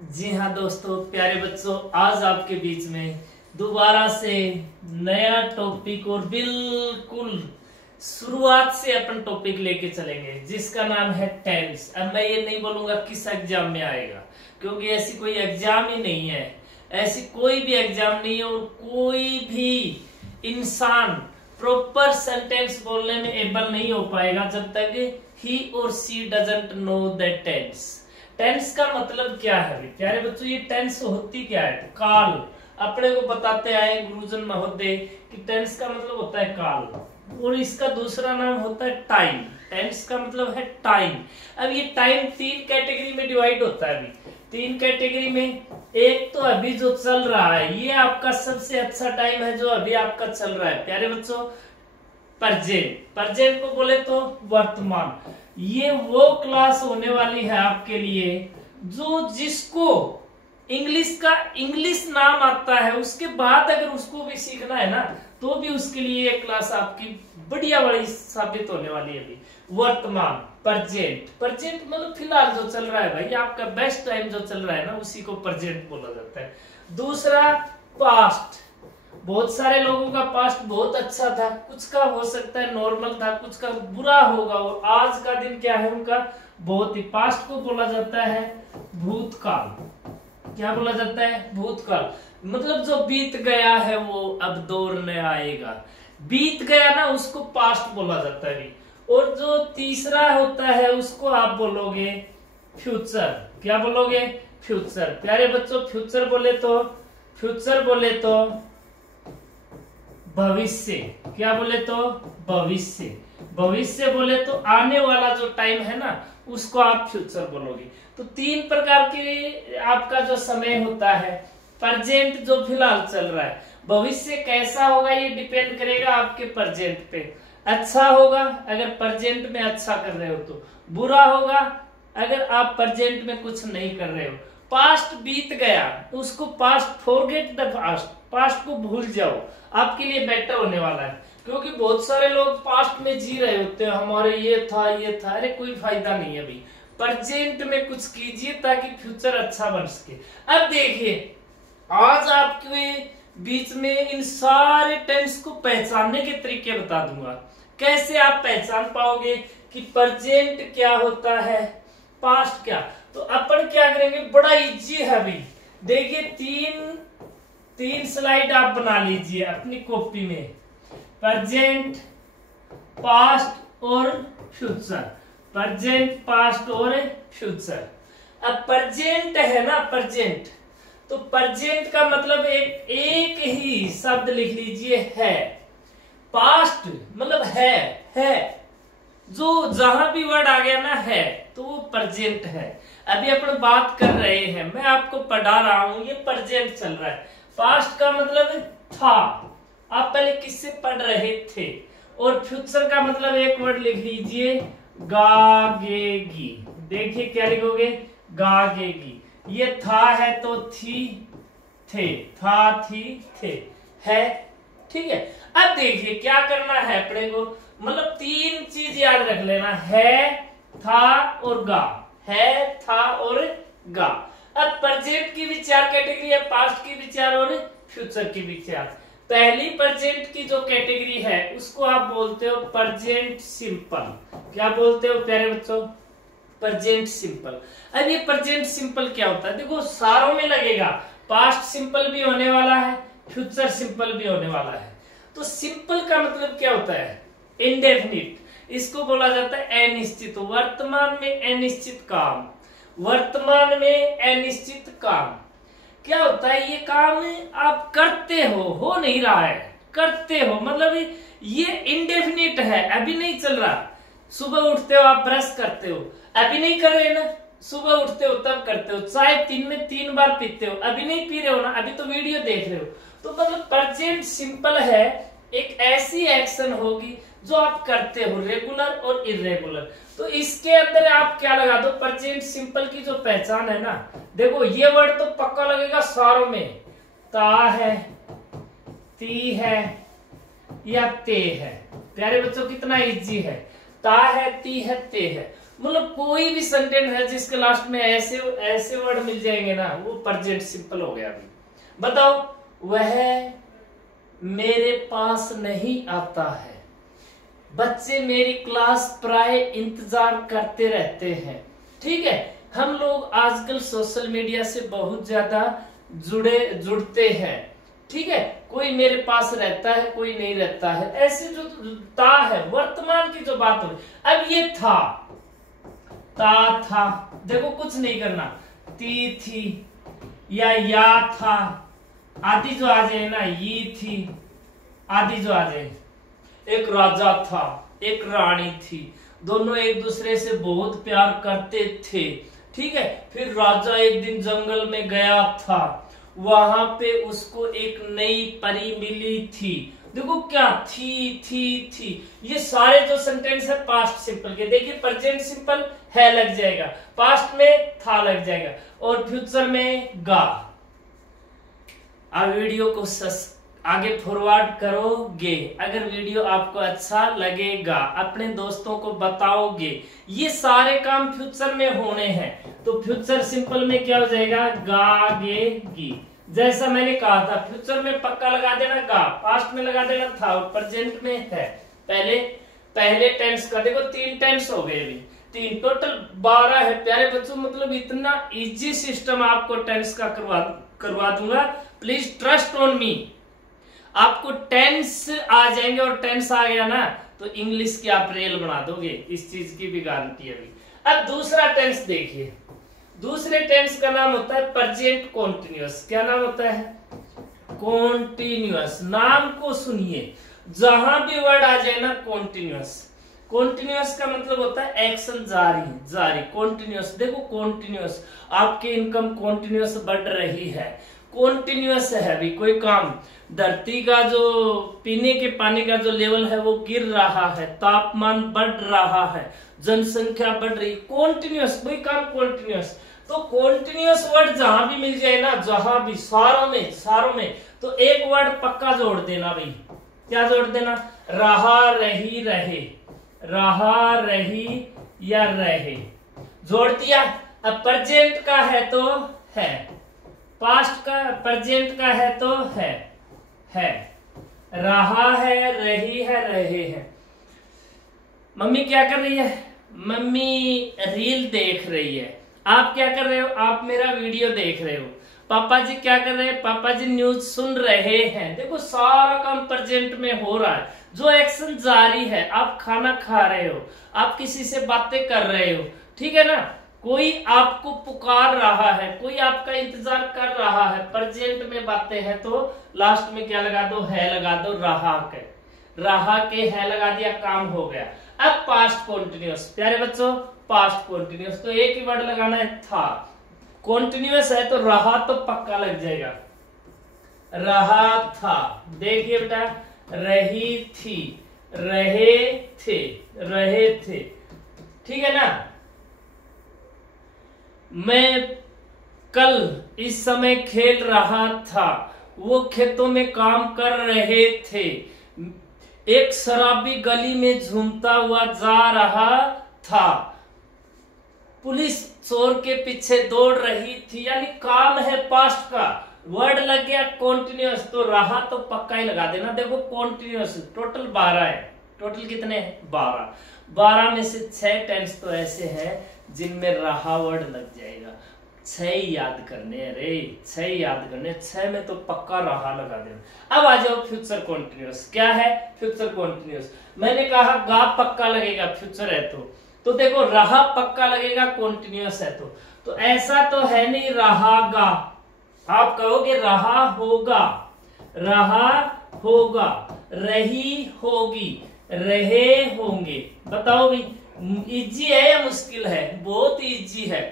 जी हाँ दोस्तों, प्यारे बच्चों, आज आपके बीच में दोबारा से नया टॉपिक और बिल्कुल शुरुआत से अपन टॉपिक लेके चलेंगे जिसका नाम है टेंस। अब मैं ये नहीं बोलूंगा किस एग्जाम में आएगा, क्योंकि ऐसी कोई एग्जाम ही नहीं है, ऐसी कोई भी एग्जाम नहीं है और कोई भी इंसान प्रॉपर सेंटेंस बोलने में एबल नहीं हो पाएगा जब तक ही और she doesn't know the tense. Tense का मतलब क्या है प्यारे बच्चों? ये टेंस होती क्या है? तो काल अपने को बताते आए गुरुजन महोदय कि टेंस का मतलब होता है काल और इसका दूसरा नाम होता है टाइम। टेंस का मतलब है टाइम। अब ये टाइम तीन कैटेगरी में डिवाइड होता है। अभी तीन कैटेगरी में, एक तो अभी जो चल रहा है, ये आपका सबसे अच्छा टाइम है जो अभी आपका चल रहा है प्यारे बच्चों, प्रेजेंट। प्रेजेंट को बोले तो वर्तमान। ये वो क्लास होने वाली है आपके लिए जो जिसको इंग्लिश का इंग्लिश नाम आता है, उसके बाद अगर उसको भी सीखना है ना तो भी उसके लिए ये क्लास आपकी बढ़िया बड़ी साबित होने वाली है। अभी वर्तमान, प्रेजेंट। प्रेजेंट मतलब फिलहाल जो चल रहा है भाई, आपका बेस्ट टाइम जो चल रहा है ना, उसी को प्रेजेंट बोला जाता है। दूसरा पास्ट। बहुत सारे लोगों का पास्ट बहुत अच्छा था, कुछ का हो सकता है नॉर्मल था, कुछ का बुरा होगा, और आज का दिन क्या है उनका बहुत ही। पास्ट को बोला जाता है भूतकाल। क्या बोला जाता है? भूतकाल। मतलब जो बीत गया है वो अब दौर में आएगा। बीत गया ना, उसको पास्ट बोला जाता है। और जो तीसरा होता है उसको आप बोलोगे फ्यूचर। क्या बोलोगे? फ्यूचर। प्यारे बच्चों, फ्यूचर बोले तो भविष्य। क्या बोले तो? भविष्य। भविष्य बोले तो आने वाला जो टाइम है ना, उसको आप फ्यूचर बोलोगे। तो तीन प्रकार के आपका जो समय होता है। प्रेजेंट जो फिलहाल चल रहा है, भविष्य कैसा होगा ये डिपेंड करेगा आपके प्रेजेंट पे। अच्छा होगा अगर प्रेजेंट में अच्छा कर रहे हो तो, बुरा होगा अगर आप प्रेजेंट में कुछ नहीं कर रहे हो। पास्ट बीत गया, उसको past, forget the past, past को भूल जाओ, आपके लिए बेटर होने वाला है। क्योंकि बहुत सारे लोग पास्ट में जी रहे होते हैं, हमारे ये था ये था, अरे कोई फायदा नहीं है। अभी प्रेजेंट में कुछ कीजिए ताकि फ्यूचर अच्छा बन सके। अब देखिए, आज आपके बीच में इन सारे टेंस को पहचानने के तरीके बता दूंगा। कैसे आप पहचान पाओगे कि प्रेजेंट क्या होता है, पास्ट क्या। तो अपन क्या करेंगे, बड़ा इजी है। अभी देखिए, तीन स्लाइड आप बना लीजिए अपनी कॉपी में, प्रेजेंट, पास्ट और फ्यूचर। प्रेजेंट, पास्ट और फ्यूचर। अब प्रेजेंट है ना, प्रेजेंट, तो प्रेजेंट का मतलब एक ही शब्द लिख लीजिए, है। पास्ट मतलब है, जो जहां भी वर्ड आ गया ना है, तो वो प्रेजेंट है। अभी अपन बात कर रहे हैं, मैं आपको पढ़ा रहा हूं, ये प्रेजेंट चल रहा है। पास्ट का मतलब था, आप पहले किससे पढ़ रहे थे। और फ्यूचर का मतलब एक वर्ड लिख लीजिए, गागेगी। देखिए क्या लिखोगे, गागेगी। ये था है तो थी, थे, था, थी, थे, है। ठीक है। अब देखिए क्या करना है अपने को, मतलब तीन चीज याद रख लेना, है, था और गा। है, था और गा। अब प्रेजेंट की भी चार कैटेगरी है, पास्ट की भी चार और फ्यूचर की भी चार। पहली प्रेजेंट की जो कैटेगरी है उसको आप बोलते हो प्रेजेंट सिंपल। क्या बोलते हो प्यारे बच्चों? Present simple. अब ये प्रेजेंट सिंपल क्या होता है? देखो, सारों में लगेगा, पास्ट सिंपल भी होने वाला है, फ्यूचर सिंपल भी होने वाला है। तो सिंपल का मतलब क्या होता है? इंडेफिनिट। इसको बोला जाता है अनिश्चित। वर्तमान में अनिश्चित काम, वर्तमान में अनिश्चित काम। क्या होता है? ये काम आप करते हो नहीं रहा है, करते हो, मतलब ये इंडेफिनिट है, अभी नहीं चल रहा। सुबह उठते हो आप, ब्रश करते हो, अभी नहीं कर रहे ना, सुबह उठते हो तब करते हो। चाय दिन में 3 बार पीते हो, अभी नहीं पी रहे हो ना, अभी तो वीडियो देख रहे हो। तो मतलब प्रेजेंट सिंपल है, एक ऐसी एक्शन होगी जो आप करते हो, रेगुलर और इरेगुलर। तो इसके अंदर आप क्या लगा दो, प्रेजेंट सिंपल की जो पहचान है ना, देखो ये वर्ड तो पक्का लगेगा सारों में, ता है, ती है या ते है। प्यारे बच्चों, कितना इजी है, ता है, ती है, ते है। मतलब कोई भी सेंटेंस है जिसके लास्ट में ऐसे ऐसे वर्ड मिल जाएंगे ना, वो प्रेजेंट सिंपल हो गया। अभी बताओ, वह मेरे पास नहीं आता है। बच्चे मेरी क्लास प्राय इंतजार करते रहते हैं। ठीक है, हम लोग आजकल सोशल मीडिया से बहुत ज्यादा जुड़ते हैं। ठीक है, कोई मेरे पास रहता है, कोई नहीं रहता है, ऐसे जो ता है वर्तमान की जो बात हो रही। अब ये था, ता था, देखो कुछ नहीं करना, ती थी या था, आदि जो आ जाए ना, ये थी, आदि जो आ जाए। एक राजा था, एक रानी थी, दोनों एक दूसरे से बहुत प्यार करते थे। ठीक है, फिर राजा एक दिन जंगल में गया था, वहां पे उसको एक नई परी मिली थी। देखो क्या थी, ये सारे जो सेंटेंस है पास्ट सिंपल के। देखिए प्रेजेंट सिंपल है लग जाएगा, पास्ट में था लग जाएगा, और फ्यूचर में गा। आप वीडियो को आगे फॉरवर्ड करोगे, अगर वीडियो आपको अच्छा लगेगा अपने दोस्तों को बताओगे। ये सारे काम फ्यूचर में होने हैं, तो फ्यूचर सिंपल में क्या हो जाएगा, गा गे गी। जैसा मैंने कहा था, फ्यूचर में पक्का लगा देना गा, पास्ट में लगा देना था, और प्रेजेंट में है। पहले टेंस का देखो 3 टेंस हो गए, अभी 3 टोटल 12 है प्यारे बच्चों। मतलब इतना इजी सिस्टम आपको टेंस का करवा दूंगा, प्लीज ट्रस्ट ऑन मी। आपको टेंस आ जाएंगे, और टेंस आ गया ना तो इंग्लिश की आप रेल बना दोगे, इस चीज की भी गारंटी है। अभी अब दूसरा टेंस देखिए, दूसरे टेंस का नाम होता है प्रेजेंट कॉन्टिन्यूअस। क्या नाम होता है, कॉन्टिन्यूअस। नाम को सुनिए, जहां भी वर्ड आ जाए ना कॉन्टिन्यूअस। कॉन्टिन्यूअस का मतलब होता है एक्शन जारी कॉन्टिन्यूअस। देखो कॉन्टिन्यूअस, आपकी इनकम कॉन्टिन्यूअस बढ़ रही है, कॉन्टिन्यूअस है। अभी कोई काम, धरती का जो पीने के पानी का जो लेवल है वो गिर रहा है, तापमान बढ़ रहा है, जनसंख्या बढ़ रही, कॉन्टिन्यूअस, कोई काम कॉन्टिन्यूअस। तो कॉन्टिन्यूअस वर्ड जहां भी मिल जाए ना, जहां भी, सारों में तो एक वर्ड पक्का जोड़ देना भाई। क्या जोड़ देना, रहा रही रहे, रहा रही या रहे, जोड़ दिया। अब प्रेजेंट का है तो है, पास्ट का प्रेजेंट का है तो है, रहा है, रही है, रहे हैं। मम्मी क्या कर रही है, मम्मी रील देख रही है। आप क्या कर रहे हो, आप मेरा वीडियो देख रहे हो। पापा जी क्या कर रहे हैं, पापा जी न्यूज सुन रहे हैं। देखो सारा काम प्रेजेंट में हो रहा है, जो एक्शन जारी है। आप खाना खा रहे हो, आप किसी से बातें कर रहे हो, ठीक है ना, कोई आपको पुकार रहा है, कोई आपका इंतजार कर रहा है, प्रेजेंट में बातें हैं तो लास्ट में क्या लगा दो, है लगा दो, रहा के है लगा दिया, काम हो गया। अब पास्ट कॉन्टिन्यूअस प्यारे बच्चों, पास्ट कॉन्टिन्यूअस तो एक ही वर्ड लगाना है, था। कॉन्टिन्यूअस है तो रहा तो पक्का लग जाएगा, रहा था। देखिए बेटा, रही थी, रहे थे, ठीक है ना। मैं कल इस समय खेल रहा था, वो खेतों में काम कर रहे थे। एक शराबी गली में झूमता हुआ जा रहा था, पुलिस चोर के पीछे दौड़ रही थी। यानी काम है पास्ट का, वर्ड लग गया कॉन्टिन्यूअस तो रहा तो पक्का ही लगा देना। देखो कॉन्टिन्यूअस टोटल 12 है, टोटल कितने हैं 12 में से 6 टेंस तो ऐसे हैं जिनमें रहा वर्ड लग जाएगा। 6 याद करने, अरे 6 याद करने, 6 में तो पक्का रहा लगा देना। अब आ जाओ फ्यूचर कॉन्टिन्यूअस। क्या है फ्यूचर कॉन्टिन्यूअस, मैंने कहा गा पक्का लगेगा फ्यूचर है तो देखो रहा पक्का लगेगा कॉन्टिन्यूअस है तो ऐसा तो है नहीं रहा गा। आप कहोगे रहा होगा, रही होगी, रहे होंगे। बताओ भाई इजी है या मुश्किल है, बहुत इजी है।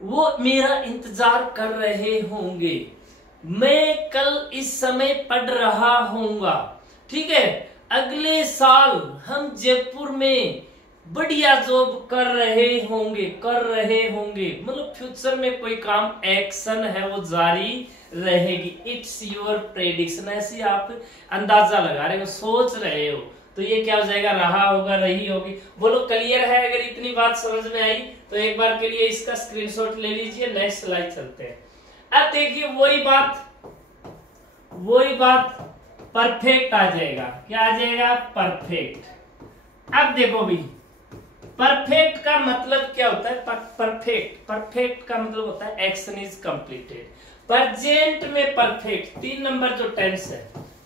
वो मेरा इंतजार कर रहे होंगे, मैं कल इस समय पढ़ रहा होऊंगा, ठीक है। अगले साल हम जयपुर में बढ़िया जॉब कर रहे होंगे, मतलब फ्यूचर में कोई काम एक्शन है वो जारी रहेगी। इट्स योर प्रेडिक्शन, ऐसी आप अंदाजा लगा रहे हो, सोच रहे हो, तो ये क्या हो जाएगा, रहा होगा, रही होगी। बोलो क्लियर है? अगर इतनी बात समझ में आई तो एक बार के लिए इसका स्क्रीनशॉट ले लीजिए। नेक्स्ट स्लाइड चलते हैं। अब देखिए वही बात परफेक्ट आ जाएगा। क्या आ जाएगा? परफेक्ट। अब देखो भी, परफेक्ट का मतलब क्या होता है? परफेक्ट का मतलब होता है एक्शन इज कंप्लीटेड। प्रेजेंट में परफेक्ट, 3 नंबर जो टेंस है,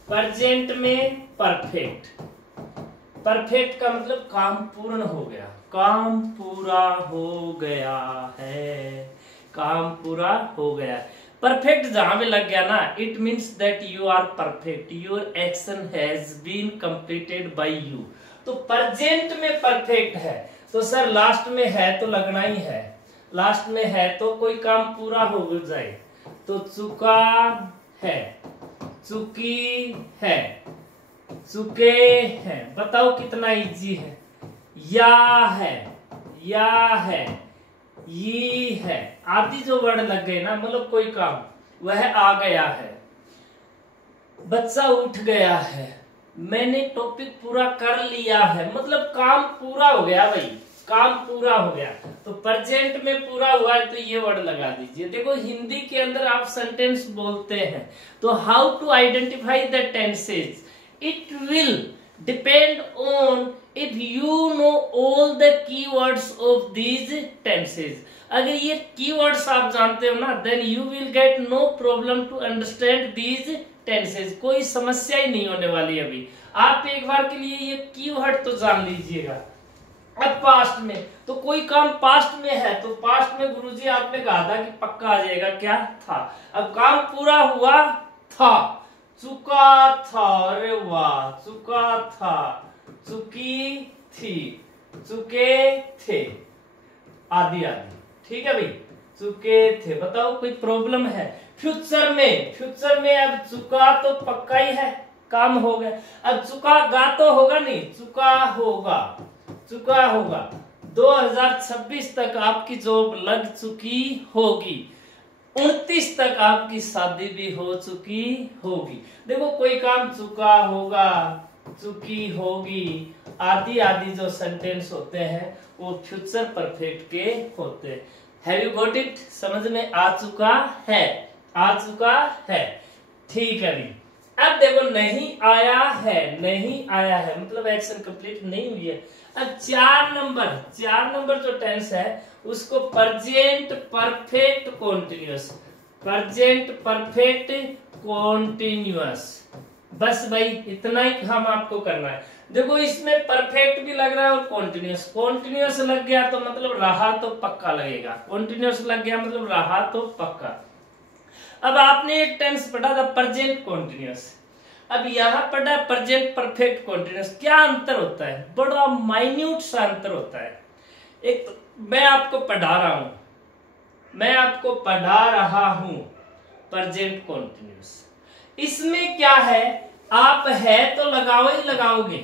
प्रेजेंट में परफेक्ट का मतलब काम पूर्ण हो गया, काम पूरा हो गया है, काम पूरा हो गया है। परफेक्ट जहां पे लग गया ना, it means that you are perfect, your action has been completed by you. तो प्रेजेंट में परफेक्ट है तो सर लास्ट में है तो लगना ही है, लास्ट में है तो कोई काम पूरा हो जाए। तो चुका है, चुकी है, चुके हैं। बताओ कितना इजी है। या है, ये है, आदि जो वर्ड लग गए ना, मतलब कोई काम वह आ गया है। बच्चा उठ गया है, मैंने टॉपिक पूरा कर लिया है, मतलब काम पूरा हो गया भाई, काम पूरा हो गया। तो प्रेजेंट में पूरा हुआ है तो ये वर्ड लगा दीजिए। देखो हिंदी के अंदर आप सेंटेंस बोलते हैं तो how to identify the tenses, it will depend on if you know all the keywords of these tenses. अगर ये कीवर्ड्स आप जानते हो ना, then you will get no problem to understand these tenses. कोई समस्या ही नहीं होने वाली। अभी आप एक बार के लिए ये कीवर्ड तो जान लीजिएगा। अब पास्ट में, तो कोई काम पास्ट में है तो पास्ट में गुरुजी आपने कहा था कि पक्का आ जाएगा क्या, था। अब काम पूरा हुआ, था, चुका था, अरे वाह, चुका था, चुकी थी, चुके थे, आदि आदि। ठीक है भाई, चुके थे। बताओ कोई प्रॉब्लम है? फ्यूचर में अब चुका तो पक्का ही है, काम हो गया। अब चुका गा तो होगा नहीं, चुका होगा। 2026 तक आपकी जॉब लग चुकी होगी, 29 तक आपकी शादी भी हो चुकी होगी। देखो कोई काम चुका होगा, चुकी होगी, आदि आदि जो सेंटेंस होते हैं वो फ्यूचर परफेक्ट के होते हैं। Have you got it? समझ में आ चुका है, आ चुका है। ठीक है। अब देखो नहीं आया है मतलब एक्शन कंप्लीट नहीं हुई है। अब 4 नंबर जो टेंस है उसको प्रेजेंट परफेक्ट कॉन्टिन्यूअस। बस भाई इतना ही काम आपको करना है। देखो इसमें परफेक्ट भी लग रहा है और कॉन्टिन्यूअस लग गया तो मतलब रहा तो पक्का लगेगा, कॉन्टिन्यूअस लग गया मतलब रहा तो पक्का। अब आपने एक टेंस पढ़ा था प्रेजेंट कॉन्टिन्यूअस, अब यहां पढ़ा प्रेजेंट परफेक्ट कॉन्टिन्यूअस। क्या अंतर होता है? बड़ा माइन्यूट सा अंतर होता है। एक तो मैं आपको पढ़ा रहा हूं प्रेजेंट कॉन्टिन्यूअस। इसमें क्या है, आप है तो लगाओगे।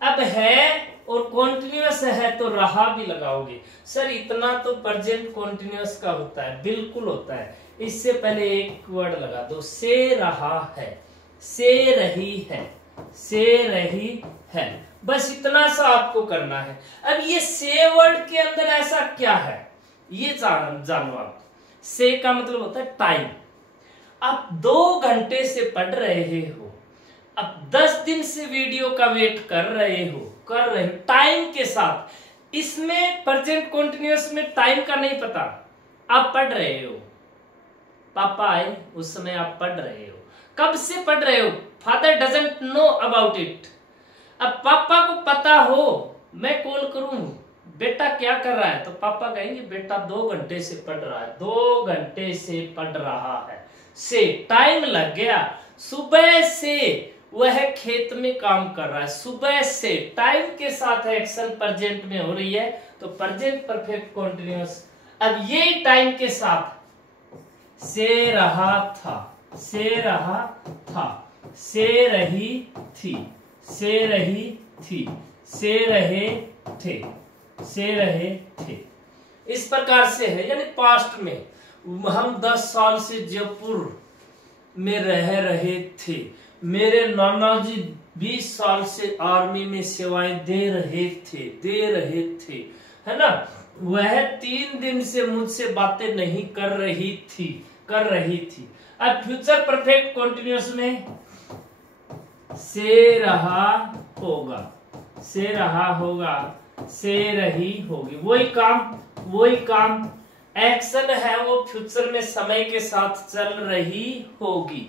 अब है और कॉन्टिन्यूअस है तो रहा भी लगाओगे। सर इतना तो प्रेजेंट कॉन्टिन्यूअस का होता है, बिल्कुल होता है। इससे पहले एक वर्ड लगा दो, से रहा है, से रही है, बस इतना सा आपको करना है। अब ये से वर्ड के अंदर ऐसा क्या है ये जानो आप। से का मतलब होता है टाइम। आप 2 घंटे से पढ़ रहे हो, अब 10 दिन से वीडियो का वेट कर रहे हो टाइम के साथ। इसमें प्रेजेंट कॉन्टिन्यूअस में टाइम का नहीं पता, आप पढ़ रहे हो, पापा आए उस समय आप पढ़ रहे हो। कब से पढ़ रहे हो? Father doesn't know about it. अब पापा को पता हो, मैं कॉल करूं बेटा क्या कर रहा है तो पापा कहेंगे बेटा 2 घंटे से पढ़ रहा है, 2 घंटे से पढ़ रहा है। से टाइम लग गया। सुबह से वह खेत में काम कर रहा है, सुबह से टाइम के साथ एक्शन प्रेजेंट में हो रही है तो प्रेजेंट परफेक्ट कॉन्टिन्यूअस। अब ये टाइम के साथ से रहा था, से रही थी, से रहे थे, इस प्रकार से है। यानी पास्ट में हम 10 साल से जयपुर में रह रहे थे, मेरे नाना जी 20 साल से आर्मी में सेवाएं दे रहे थे, है ना। वह 3 दिन से मुझसे बातें नहीं कर रही थी। अब फ्यूचर परफेक्ट कंटिन्यूअस में से रहा होगा, से रही होगी, वही काम एक्शन है वो फ्यूचर में समय के साथ चल रही होगी।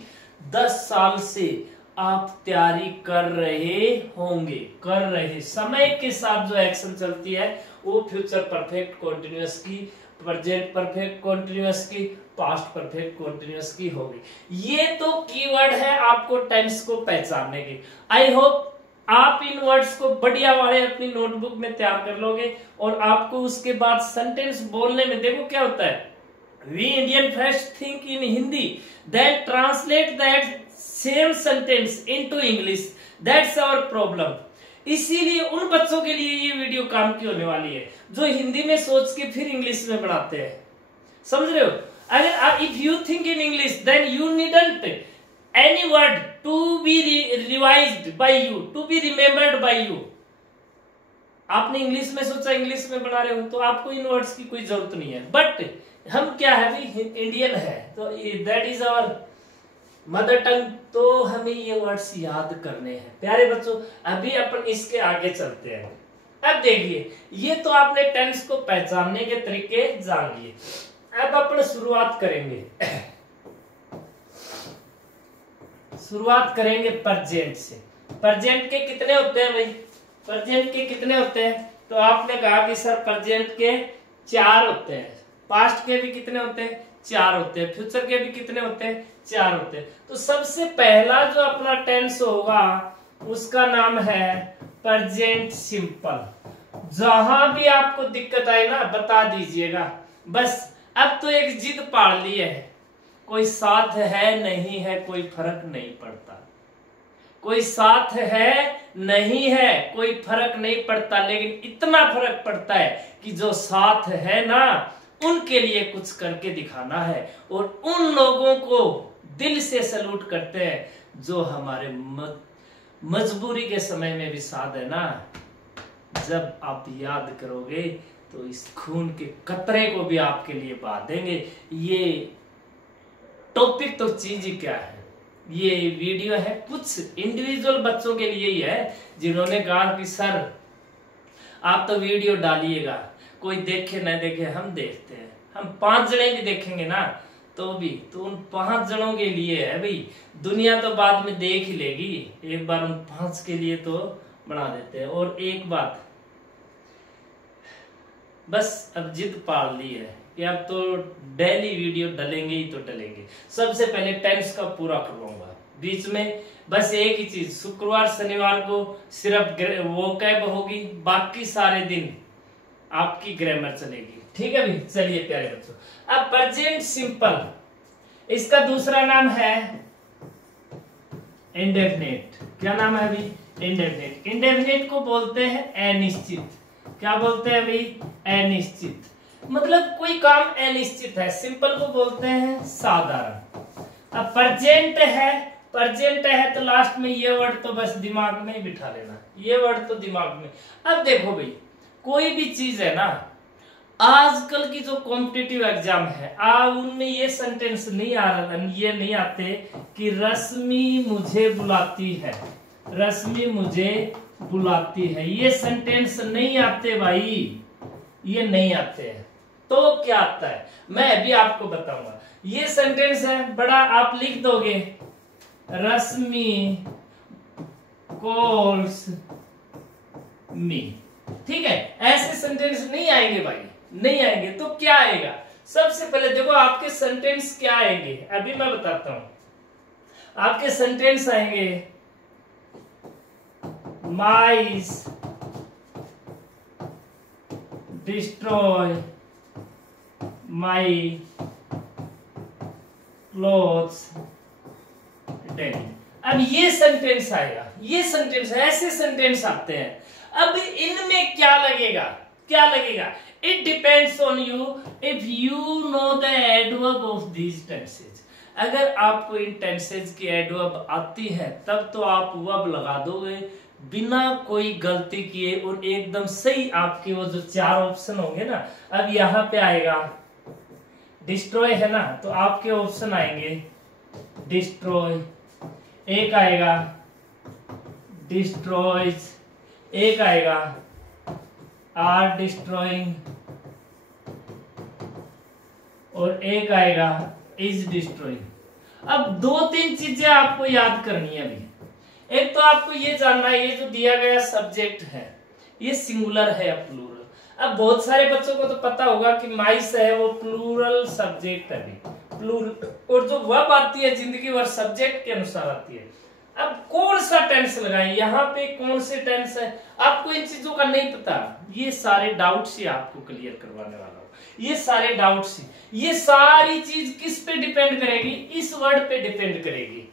10 साल से आप तैयारी कर रहे समय के साथ जो एक्शन चलती है वो फ्यूचर परफेक्ट कंटिन्यूअस की, प्रेजेंट परफेक्ट कंटिन्यूअस की, पास्ट परफेक्ट कंटिन्यूअस की होगी। ये तो कीवर्ड है आपको टेंस को पहचानने के। आई होप आप इन वर्ड्स को बढ़िया वाले अपनी नोटबुक में तैयार कर लोगे और आपको उसके बाद सेंटेंस बोलने में देखो क्या होता है। We Indian first think in Hindi, then translate that same sentence into English, that's our problem. इसीलिए उन बच्चों के लिए ये वीडियो काम की होने वाली है जो हिंदी में सोच के फिर इंग्लिश में बनाते हैं, समझ रहे हो। अगर if you think in English then you needn't any word to be revised by you, to be remembered by you। आपने इंग्लिश में सोचा इंग्लिश में बना रहे हो तो आपको इन वर्ड्स की कोई जरूरत नहीं है। बट हम क्या है भाई, इंडियन है तो that is our mother tongue, तो हमें ये वर्ड्स याद करने हैं। प्यारे बच्चों अभी अपन इसके आगे चलते हैं। अब देखिए ये तो आपने टेंस को पहचानने के तरीके जान लिए। अब अपन शुरुआत करेंगे प्रेजेंट से। प्रेजेंट के कितने होते हैं भाई, प्रेजेंट के कितने होते हैं, तो आपने कहा कि सर प्रेजेंट के 4 होते हैं, पास्ट के भी कितने होते हैं 4 होते हैं, फ्यूचर के भी कितने होते हैं 4 होते हैं। तो सबसे पहला जो अपना टेंस होगा उसका नाम है प्रेजेंट सिंपल। जहां भी आपको दिक्कत आए ना बता दीजिएगा। बस अब तो एक जिद पाड़ ली है, कोई साथ है नहीं है कोई फर्क नहीं पड़ता, कोई साथ है नहीं है कोई फर्क नहीं पड़ता, लेकिन इतना फर्क पड़ता है कि जो साथ है ना उनके लिए कुछ करके दिखाना है। और उन लोगों को दिल से सैल्यूट करते हैं जो हमारे मजबूरी के समय में भी साथ है ना। जब आप याद करोगे तो इस खून के कतरे को भी आपके लिए बहा देंगे। ये टॉपिक तो चीज ही क्या है, ये वीडियो है कुछ इंडिविजुअल बच्चों के लिए ही है जिन्होंने कहा कि सर आप तो वीडियो डालिएगा, कोई देखे न देखे हम देखते हैं, हम 5 जने भी देखेंगे ना तो भी, तो उन 5 जनों के लिए है भाई। दुनिया तो बाद में देख ही लेगी, एक बार उन 5 के लिए तो बना देते हैं। और एक बात बस अब जिद पाल ली है कि अब तो डेली वीडियो डलेंगे ही तो डलेंगे। सबसे पहले टेंस का पूरा करवाऊंगा, बीच में बस एक ही चीज, शुक्रवार शनिवार को सिर्फ वोकैब होगी, बाकी सारे दिन आपकी ग्रामर चलेगी। ठीक है भाई, चलिए प्यारे बच्चों अब प्रेजेंट सिंपल, इसका दूसरा नाम है इंडेफिनिट। क्या नाम है भाई, इंडेफिनिट। इंडेफिनिट को बोलते हैं अनिश्चित। क्या बोलते हैं भाई, अनिश्चित, मतलब कोई काम अनिश्चित है। सिंपल को बोलते हैं साधारण। अब प्रेजेंट है तो लास्ट में ये वर्ड तो बस दिमाग में ही बिठा लेना, ये वर्ड तो दिमाग में। अब देखो भाई कोई भी चीज है ना, आजकल की जो कॉम्पिटिटिव एग्जाम है उनमें ये सेंटेंस नहीं आ रहा, ये नहीं आते कि रश्मि मुझे बुलाती है, रश्मि मुझे बुलाती है, ये सेंटेंस नहीं आते भाई, ये नहीं आते हैं। तो क्या आता है मैं अभी आपको बताऊंगा। ये सेंटेंस है बड़ा, आप लिख दोगे रश्मि कॉल्स मी, ठीक है। ऐसे सेंटेंस नहीं आएंगे भाई, नहीं आएंगे। तो क्या आएगा, सबसे पहले देखो आपके सेंटेंस क्या आएंगे, अभी मैं बताता हूं। आपके सेंटेंस आएंगे माइस डिस्ट्रॉय माई क्लोथ्स डेली। अब ये सेंटेंस आएगा, ये सेंटेंस, ऐसे सेंटेंस आते हैं। अब इनमें क्या लगेगा, क्या लगेगा, it depends on you if you know the adverb of these tenses. अगर आपको इन टेंसेज की एडवर्ब आती है तब तो आप वर्ब लगा दोगे बिना कोई गलती किए, और एकदम सही आपके वो जो 4 ऑप्शन होंगे ना। अब यहाँ पे आएगा डिस्ट्रॉय है ना, तो आपके ऑप्शन आएंगे डिस्ट्रॉय, एक आएगा डिस्ट्रॉयज, एक आएगा आर डिस्ट्रॉइंग, और एक आएगा इज डिस्ट्रॉइंग। अब 2-3 चीजें आपको याद करनी है अभी। एक तो आपको ये जानना है, ये जो दिया गया सब्जेक्ट है ये सिंगुलर है या प्लूरल। अब बहुत सारे बच्चों को तो पता होगा कि माइस है वो प्लूरल सब्जेक्ट है, प्लूरल, और जो वर्ब आती है जिंदगी भर सब्जेक्ट के अनुसार आती है। अब कौन सा टेंस लगाएं, यहाँ पे कौन से टेंस है, आपको इन चीजों का नहीं पता, ये सारे डाउट्स ही आपको क्लियर करवाने वाला हूँ। ये सारे डाउट्स, ये सारी चीज किस पे डिपेंड करेगी, इस वर्ड पे डिपेंड करेगी।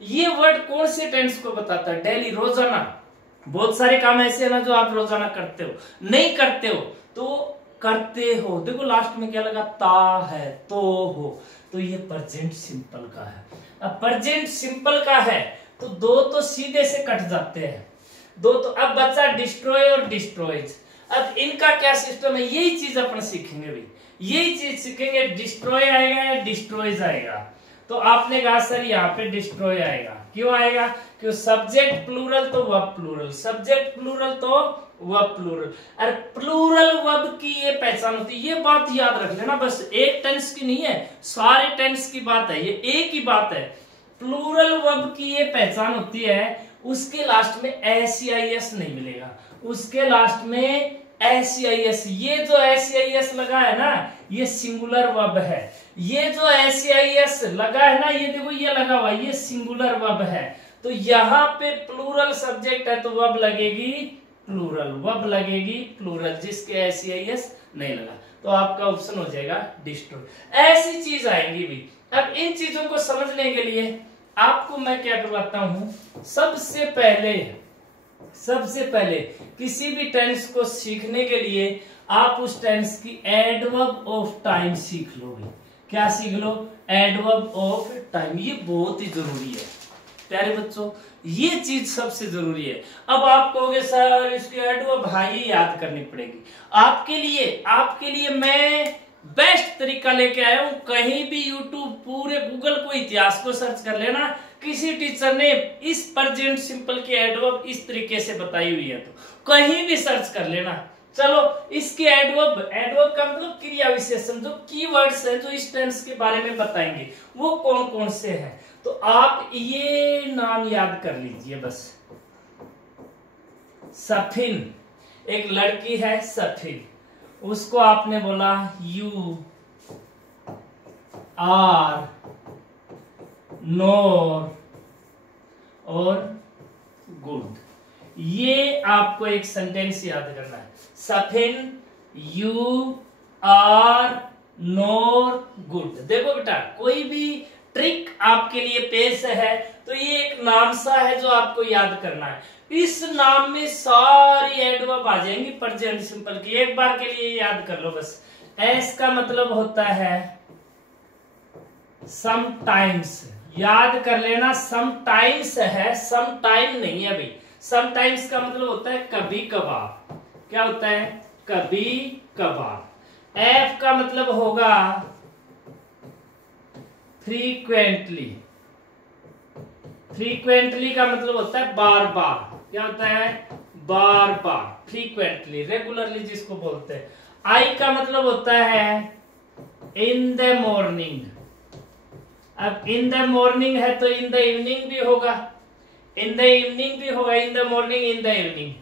ये वर्ड कौन से टेंस को बताता है, डेली, रोजाना। बहुत सारे काम ऐसे है ना जो आप रोजाना करते हो, नहीं करते हो तो करते हो। देखो लास्ट में क्या लगा, ता है, तो हो, तो ये प्रेजेंट सिंपल का है। अब प्रेजेंट सिंपल का है तो 2 तो सीधे से कट जाते हैं, 2 तो। अब बचा डिस्ट्रॉय और डिस्ट्रॉयज। अब इनका क्या सिस्टम है, यही चीज अपन सीखेंगे भाई, यही चीज सीखेंगे। डिस्ट्रॉय आएगा या डिस्ट्रॉयज आएगा, तो आपने कहा सर यहाँ पे डिस्ट्रॉय आएगा, क्यों आएगा, क्यों सब्जेक्ट प्लूरल तो वर्ब प्लूरल, सब्जेक्ट प्लूरल तो वर्ब प्लूरल। और प्लूरल वर्ब की ये पहचान होती है, ये बात याद रख लेना, बस एक टेंस की नहीं है, सारे टेंस की बात है, ये एक ही बात है। प्लूरल वर्ब की ये पहचान होती है, उसके लास्ट में एस नहीं मिलेगा, उसके लास्ट में एस। ये जो एस लगा है ना ये सिंगुलर वर्ब है, ये जो एस लगा है ना, ये देखो ये लगा हुआ, ये सिंगुलर वर्ब है। तो यहाँ पे प्लूरल सब्जेक्ट है तो वर्ब लगेगी प्लूरल, वर्ब लगेगी प्लूरल, जिसके एस नहीं लगा, तो आपका ऑप्शन हो जाएगा डिस्ट्रॉय। ऐसी चीज आएंगी भी। अब इन चीजों को समझने के लिए आपको मैं क्या करवाता हूं, सबसे पहले किसी भी टेंस को सीखने के लिए आप उस टेंस की एडवर्ब ऑफ टाइम सीख लोगे। क्या सीख लो, एडवर्ब ऑफ टाइम। ये बहुत ही जरूरी है प्यारे बच्चों, ये चीज सबसे जरूरी है। अब आप कहोगे सर इसकी एडवर्ब भाई याद करनी पड़ेगी, आपके लिए मैं बेस्ट तरीका लेके आया हूं। कहीं भी यूट्यूब, पूरे गूगल को, इतिहास को सर्च कर लेना, किसी टीचर ने इस प्रेजेंट सिंपल की एडवर्ब इस तरीके से बताई हुई है, तो कहीं भी सर्च कर लेना। चलो इसकी एडवर्ब का मतलब क्रिया विशेषण, जो कीवर्ड्स है जो इस टेंस के बारे में बताएंगे वो कौन कौन से हैं, तो आप ये नाम याद कर लीजिए बस। सफिन, एक लड़की है सफिन, उसको आपने बोला यू आर नोर और गुड। ये आपको एक सेंटेंस याद करना है, सफिन यू आर नोर गुड। देखो बेटा, कोई भी ट्रिक आपके लिए पेश है तो ये एक नाम सा है जो आपको याद करना है। इस नाम में सारी एडवर्ब आ जाएंगी प्रेजेंट सिंपल की। एक बार के लिए याद कर लो बस। एस का मतलब होता है समटाइम्स, याद कर लेना, समटाइम्स है, समटाइम नहीं है भाई। समटाइम्स का मतलब होता है कभी कभार। क्या होता है, कभी कभार। एफ का मतलब होगा फ्रीक्वेंटली, फ्रीक्वेंटली का मतलब होता है बार बार। क्या होता है, बार बार, फ्रीक्वेंटली, रेगुलरली जिसको बोलते हैं। आई का मतलब होता है इन द मॉर्निंग। अब इन द मॉर्निंग है तो इन द इवनिंग भी होगा, इन द इवनिंग भी होगा, in the morning, in the evening.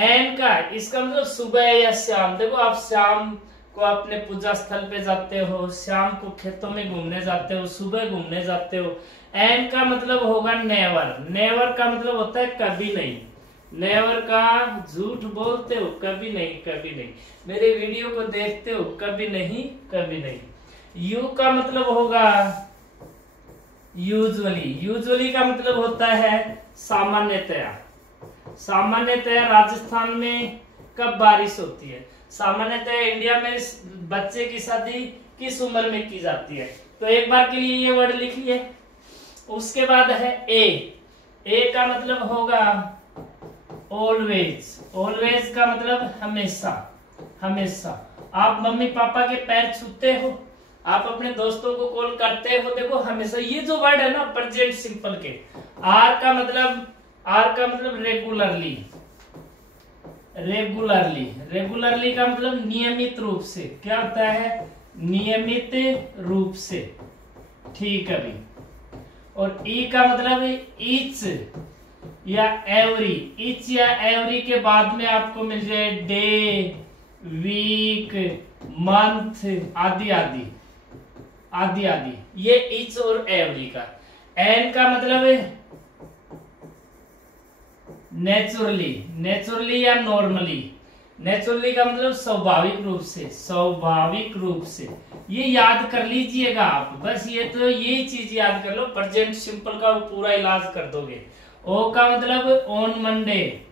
एन का, इसका मतलब सुबह या शाम। देखो आप शाम को अपने पूजा स्थल पे जाते हो, शाम को खेतों में घूमने जाते हो, सुबह घूमने जाते हो। एन का मतलब होगा नेवर, नेवर का मतलब होता है कभी नहीं। नेवर का झूठ बोलते हो, कभी नहीं, कभी नहीं। मेरे वीडियो को देखते हो, कभी नहीं, कभी नहीं। यू का मतलब होगा यूजुअली, यूजुअली का मतलब होता है सामान्यतया। सामान्यतया राजस्थान में कब बारिश होती है, सामान्यतः इंडिया में बच्चे की शादी किस उम्र में की जाती है। तो एक बार के लिए ये वर्ड लिख लिए। उसके बाद है ए का मतलब होगा ऑलवेज। ऑलवेज का मतलब हमेशा। हमेशा आप मम्मी पापा के पैर छूते हो, आप अपने दोस्तों को कॉल करते हो, देखो हमेशा। ये जो वर्ड है ना प्रेजेंट सिंपल के, आर का मतलब रेगुलरली। रेगुलरली, रेगुलरली का मतलब नियमित रूप से। क्या होता है? नियमित रूप से। ठीक है भाई। और ई का मतलब है ईच या एवरी। ईच या एवरी के बाद में आपको मिल जाए डे, वीक, मंथ आदि आदि आदि आदि। ये ईच और एवरी का। एन का मतलब है नेचुरली। नेचुरली या नॉर्मली। नेचुरली का मतलब स्वाभाविक रूप से। स्वाभाविक रूप से ये याद कर लीजिएगा आप, बस ये तो यही चीज याद कर लो, प्रेजेंट सिंपल का पूरा इलाज कर दोगे। ओ का मतलब on Monday,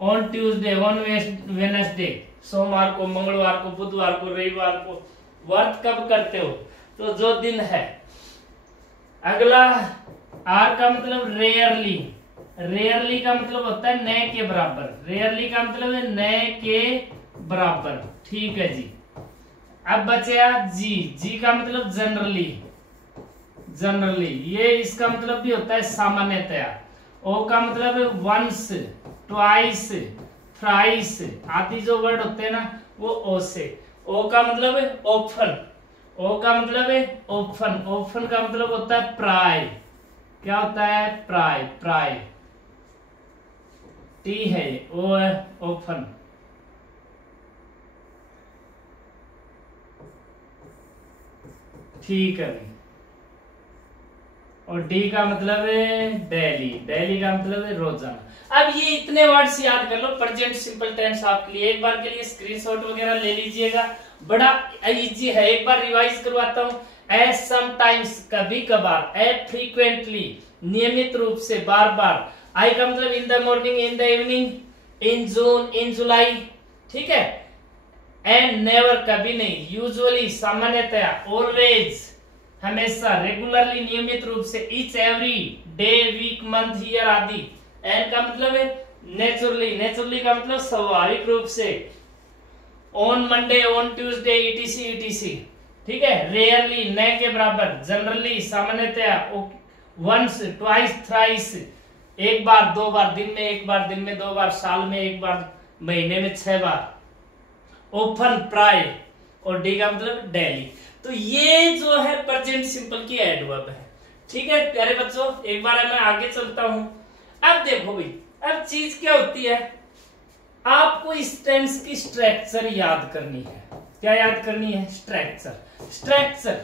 on Tuesday, on Wednesday, सोमवार को, मंगलवार को, बुधवार को, रविवार को। व्रत कब करते हो? तो जो दिन है। अगला आर का मतलब रेयरली। रेयरली का मतलब होता है न के बराबर। रेयरली का मतलब है न के बराबर। ठीक है जी। अब बचा जी। जी का मतलब जनरली। जनरली ये इसका मतलब भी होता है सामान्यतया। ओ का मतलब है वंस, ट्वाइस, थ्राइस आदि जो वर्ड होते हैं ना वो ओ से। ओ का मतलब है ऑफन। ओ का मतलब है ऑफन। ऑफन का मतलब होता है प्राय। क्या होता है? प्राय। प्राय टी है, ओ है ऑफन। ठीक है। और डी का मतलब है डेली। डेली का मतलब है रोजाना। अब ये इतने वर्ड्स याद कर लो प्रेजेंट सिंपल टेंस आपके लिए। एक बार के लिए स्क्रीनशॉट वगैरह ले लीजिएगा, बड़ा इजी है। एक बार रिवाइज करवाता हूँ। एज समटाइम्स कभी कभार, ए फ्रीक्वेंटली नियमित रूप से, बार बार। आई का मतलब in the morning, in the evening, in June, in July. ठीक है। एंड नेवर कभी नहीं, यूजुअली सामान्यतया, ऑलवेज हमेशा, रेगुलरली नियमित रूप से, each every day, week, month, year आदि। एंड का मतलब है नेचुरली। नेचुरली का मतलब स्वाभाविक रूप से, on Monday, on Tuesday, etc etc. ठीक है। रेयरली न के बराबर, जनरली सामान्यतया, वंस, ट्वाइस, थ्राइस एक बार, दो बार, दिन में एक बार, दिन में दो बार, साल में एक बार, महीने में 6 बार। ओपन, प्राय। और डी का मतलब डेली। तो ये जो है प्रेजेंट सिंपल की एडवर्ब है। ठीक है प्यारे बच्चों, एक बार मैं आगे चलता हूं। अब देखो भाई, अब चीज क्या होती है, आपको इस टेंस की स्ट्रक्चर याद करनी है। क्या याद करनी है? स्ट्रक्चर। स्ट्रक्चर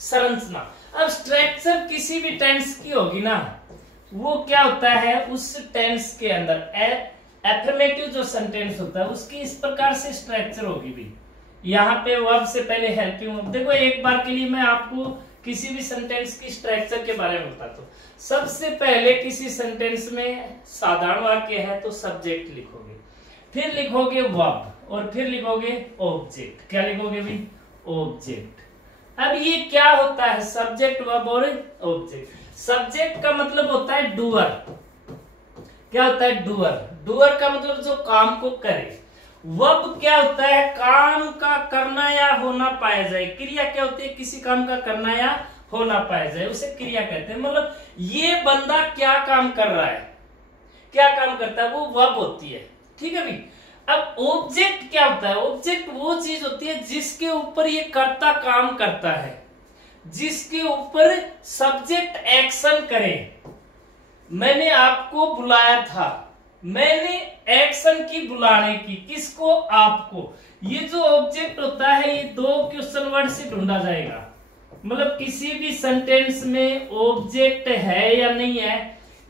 संरचना। अब स्ट्रक्चर किसी भी टेंस की होगी ना, वो क्या होता है उस टेंस के अंदर एफर्मेटिव जो सेंटेंस होता है उसकी इस प्रकार से स्ट्रक्चर होगी भी। यहाँ पे वर्ब से पहले हेल्पिंग वर्ब। देखो एक बार के लिए मैं आपको किसी भी सेंटेंस की स्ट्रक्चर के बारे में बताता हूँ। सबसे पहले किसी सेंटेंस में साधारण वाक्य है तो सब्जेक्ट लिखोगे, फिर लिखोगे वर्ब, और फिर लिखोगे ऑब्जेक्ट। क्या लिखोगे भाई? ऑब्जेक्ट। अब ये क्या होता है? सब्जेक्ट, वर्ब और ऑब्जेक्ट। सब्जेक्ट का मतलब होता है डूअर। क्या होता है? डूअर। डूअर का मतलब जो काम को करे। वर्ब क्या होता है? काम का करना या होना पाया जाए। क्रिया क्या होती है? किसी काम का करना या होना पाया जाए, उसे क्रिया कहते हैं। मतलब ये बंदा क्या काम कर रहा है, क्या काम करता है, वो वर्ब होती है। ठीक है भाई। अब ऑब्जेक्ट क्या होता है? ऑब्जेक्ट वो चीज होती है जिसके ऊपर ये कर्ता काम करता है, जिसके ऊपर सब्जेक्ट एक्शन करे। मैंने आपको बुलाया था, मैंने एक्शन की बुलाने की, किसको? आपको। ये जो ऑब्जेक्ट होता है ये 2 क्वेश्चन वर्ड से ढूंढा जाएगा। मतलब किसी भी सेंटेंस में ऑब्जेक्ट है या नहीं है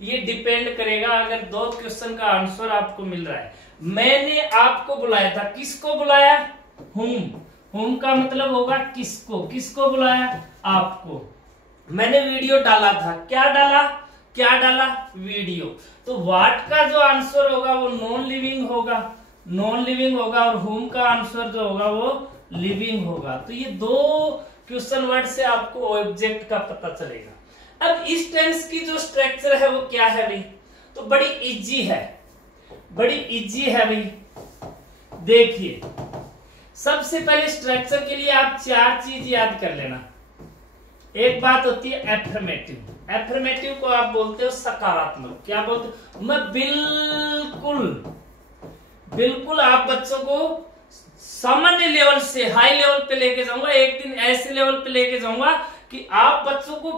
ये डिपेंड करेगा। अगर 2 क्वेश्चन का आंसर आपको मिल रहा है, मैंने आपको बुलाया था, किसको बुलाया? हुम। हुम का मतलब होगा किसको, किसको बुलाया? आपको। मैंने वीडियो डाला था, क्या डाला? क्या डाला? वीडियो। तो व्हाट का जो आंसर होगा वो नॉन लिविंग होगा, नॉन लिविंग होगा, और हुम का आंसर जो होगा वो लिविंग होगा। तो ये 2 क्वेश्चन वर्ड से आपको ऑब्जेक्ट का पता चलेगा। अब इस टेंस की जो स्ट्रक्चर है वो क्या है भाई, तो बड़ी इजी है, बड़ी इजी है भाई। देखिए सबसे पहले स्ट्रक्चर के लिए आप 4 चीज याद कर लेना। एक बात होती है एफर्मेटिव, एफर्मेटिव को आप बोलते हो सकारात्मक। क्या बोलते हो, मैं बिल्कुल आप बच्चों को सामान्य लेवल से हाई लेवल पे लेके जाऊंगा, एक दिन ऐसे लेवल पे लेके जाऊंगा कि आप बच्चों को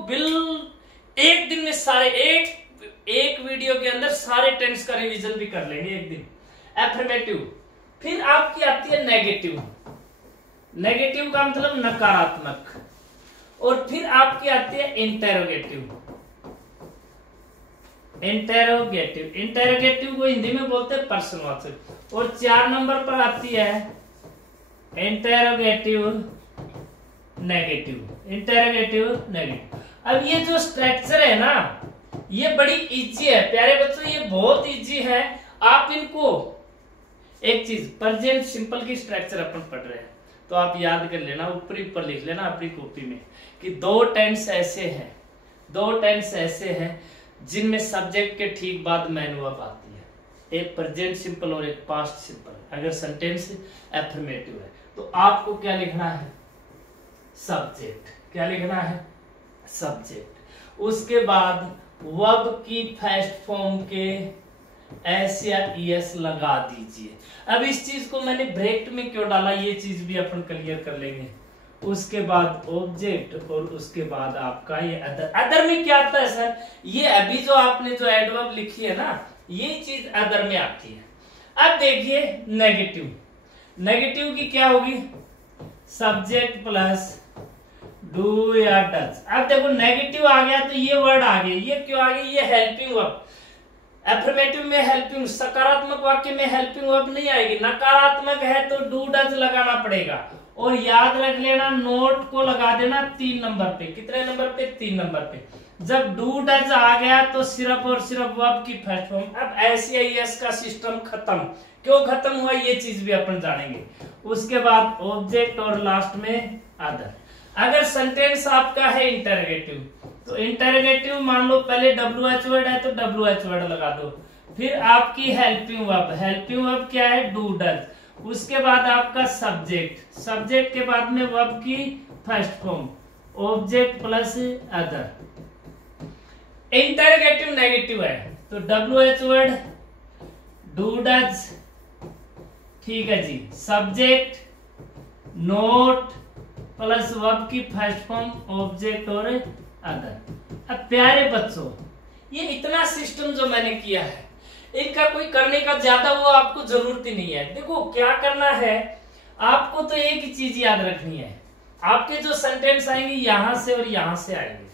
एक दिन में सारे एक वीडियो के अंदर सारे टेंस का रिवीजन भी कर लेंगे एक दिन। एफर्मेटिव। फिर आपकी आती है नेगेटिव, नेगेटिव का मतलब नकारात्मक। और फिर आपकी आती है इंटेरोगेटिव, इंटेरोगेटिव, इंटेरोगेटिव को हिंदी में बोलते हैं प्रश्नवाचक। और 4 नंबर पर आती है इंटेरोगेटिव नेगेटिव, इंटेरोगेटिव नेगेटिव। अब ये जो स्ट्रक्चर है ना ये बड़ी इजी है प्यारे बच्चों, ये बहुत इजी है। आप इनको एक चीज प्रेजेंट सिंपल की स्ट्रक्चर अपन पढ़ रहे हैं तो आप याद कर लेना, ऊपर लिख लेना अपनी कॉपी में कि 2 टेंस ऐसे हैं, 2 टेंस ऐसे हैं जिनमें सब्जेक्ट के ठीक बाद मैन वर्ब आती है, एक प्रेजेंट सिंपल और एक पास्ट सिंपल। अगर सेंटेंस एफर्मेटिव है तो आपको क्या लिखना है, सब्जेक्ट। क्या लिखना है, सब्जेक्ट। उसके बाद वर्ब की फर्स्ट फॉर्म के एस या ईएस लगा दीजिए। अब इस चीज को मैंने ब्रैकेट में क्यों डाला ये चीज भी अपन क्लियर कर लेंगे। उसके बाद ऑब्जेक्ट और उसके बाद आपका ये अदर। अदर में क्या आता है सर, ये अभी जो आपने जो एडवर्ब लिखी है ना ये चीज अदर में आती है। अब देखिए नेगेटिव, नेगेटिव की क्या होगी, सब्जेक्ट प्लस डू या डज। अब देखो नेगेटिव आ गया तो ये वर्ड आ गए, ये क्यों आ गए, ये हेल्पिंग वर्ब। एफर्मेटिव में हेल्पिंग, सकारात्मक वाक्य में हेल्पिंग वर्ब नहीं आएगी, नकारात्मक है तो डू डज लगाना पड़ेगा। और याद रख लेना नोट को लगा देना 3 नंबर पे। कितने नंबर पे, 3 नंबर पे। जब डू डज आ गया तो सिर्फ और सिर्फ वर्ब की फर्स्ट फॉर्म। अब एस का सिस्टम खत्म, क्यों खत्म हुआ ये चीज भी अपन जानेंगे। उसके बाद ऑब्जेक्ट और लास्ट में अदर। अगर सेंटेंस आपका है इंटरोगेटिव तो इंटरोगेटिव मान लो पहले WH वर्ड है तो WH वर्ड लगा दो। फिर आपकी हेल्पिंग वर्ब, हेल्पिंग वर्ब क्या है, डू डज। उसके बाद आपका सब्जेक्ट, सब्जेक्ट के बाद में वर्ब की first form object plus other. Interrogative negative है तो WH वर्ड डू डज, ठीक है जी, सब्जेक्ट नोट प्लस वर्ब की फर्स्ट फॉर्म ऑब्जेक्ट और अदर। अब प्यारे बच्चों ये इतना सिस्टम जो मैंने किया है इनका कोई करने का ज्यादा वो आपको जरूरत ही नहीं है। देखो क्या करना है आपको, तो एक ही चीज याद रखनी है, आपके जो सेंटेंस आएंगे यहां से और यहां से आएंगे।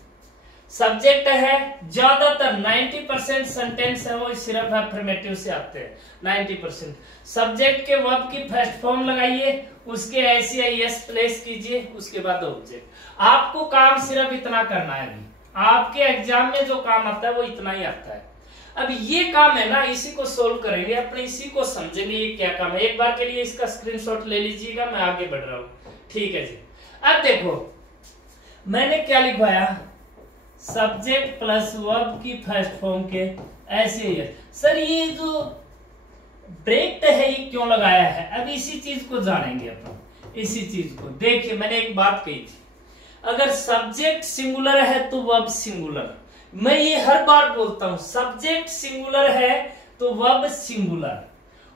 सब्जेक्ट है ज्यादातर 90% सेंटेंस है वो सिर्फ एफर्मेटिव से आते हैं, 90%। सब्जेक्ट के वर्ब की फर्स्ट फॉर्म लगाइए, उसके एस प्लेस कीजिए, उसके बाद ऑब्जेक्ट। आपको काम सिर्फ इतना करना है अभी, आपके एग्जाम में जो काम आता है वो इतना ही आता है। अब ये काम है ना इसी को सोल्व करेंगे अपने, इसी को समझेंगे ये क्या काम है। एक बार के लिए इसका स्क्रीनशॉट ले लीजिएगा, मैं आगे बढ़ रहा हूं, ठीक है जी। अब देखो मैंने क्या लिखवाया, सब्जेक्ट प्लस वर्ब की फर्स्ट फॉर्म के ऐसे ही। सर ये जो ब्रेक है ये क्यों लगाया है, अब इसी चीज को जानेंगे अपन, इसी चीज को। देखिए मैंने एक बात कही थी, अगर सब्जेक्ट सिंगुलर है तो वर्ब सिंगुलर। मैं ये हर बार बोलता हूं, सब्जेक्ट सिंगुलर है तो वर्ब सिंगुलर,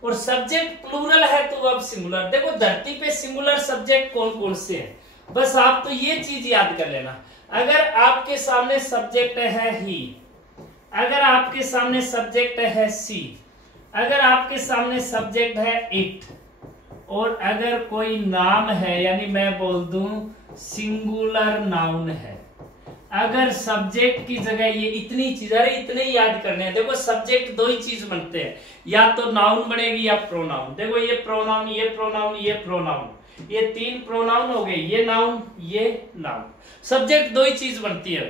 और सब्जेक्ट प्लूरल है तो वर्ब सिंगुलर। देखो धरती पे सिंगुलर सब्जेक्ट कौन कौन से हैं, बस आप तो ये चीज याद कर लेना। अगर आपके सामने सब्जेक्ट है ही, अगर आपके सामने सब्जेक्ट है सी, अगर आपके सामने सब्जेक्ट है इट, और अगर कोई नाम है यानी मैं बोल दूं सिंगुलर नाउन है, अगर सब्जेक्ट की जगह ये इतनी चीज, अरे इतने ही याद करने हैं। देखो सब्जेक्ट 2 ही चीज बनते हैं, या तो नाउन बनेगी या प्रोनाउन। देखो ये प्रोनाउन, ये प्रोनाउन, ये प्रोनाउन, ये 3 प्रोनाउन हो गए, ये नाउन, ये नाउन। सब्जेक्ट 2 ही चीज बनती है।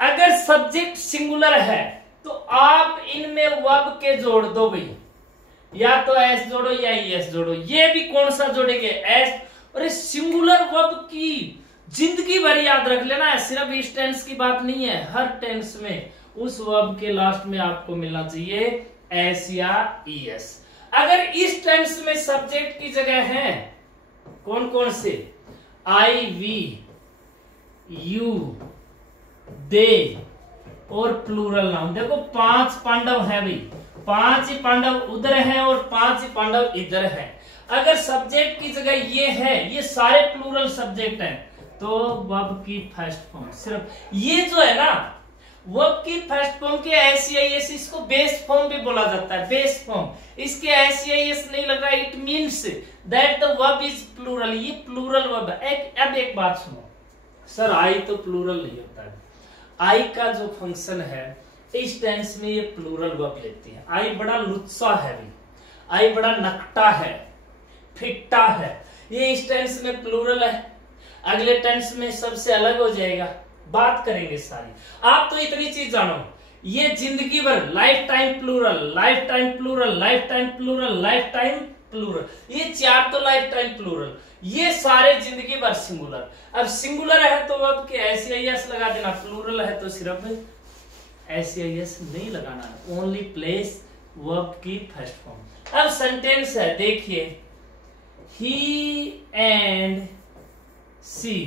अगर सब्जेक्ट सिंगुलर है तो आप इनमें वर्ब के जोड़ दो भाई, या तो एस जोड़ो या एस जोड़ो। ये भी कौन सा जोड़ेंगे, एस। अरे सिंगुलर वर्ब की जिंदगी भर याद रख लेना है, सिर्फ इस टेंस की बात नहीं है, हर टेंस में उस वर्ब के लास्ट में आपको मिलना चाहिए एस या ईएस। अगर इस टेंस में सब्जेक्ट की जगह है कौन कौन से, आई, वी, यू, दे और प्लूरल नाउन। देखो 5 पांडव है भाई, 5 ही पांडव उधर हैं और 5 ही पांडव इधर हैं। अगर सब्जेक्ट की जगह ये है, ये सारे प्लूरल सब्जेक्ट हैं, तो वर्ब की फर्स्ट फॉर्म सिर्फ ये जो है ना, वर्ब की फर्स्ट फॉर्म के एस, इसको बेस फॉर्म भी बोला जाता है, बेस फॉर्म। इसके एस नहीं लग रहा, it means that the verb is plural, ये प्लूरल वर्ब है। अब एक बात सुनो सर, आई तो प्लूरल नहीं होता है। आई का जो फंक्शन है इस टेंस में ये प्लूरल वर्ब लेती है। आई बड़ा लुत्सा है, आई बड़ा नकटा है, फिट्टा है, ये इस टेंस में प्लूरल है। अगले टेंस में सबसे अलग हो जाएगा, बात करेंगे सारी। आप तो इतनी चीज जानो, ये जिंदगी भर life time plural, life time plural, life time plural, life time plural, ये 4 तो लाइफ टाइम प्लूरल, ये सारे जिंदगी भर सिंगुलर। अब सिंगुलर है तो अब के एस लगा देना, प्लूरल है तो सिर्फ एस नहीं लगाना है, ओनली प्लेस वर्ब की फर्स्ट फॉर्म। अब सेंटेंस है, देखिए, he and she,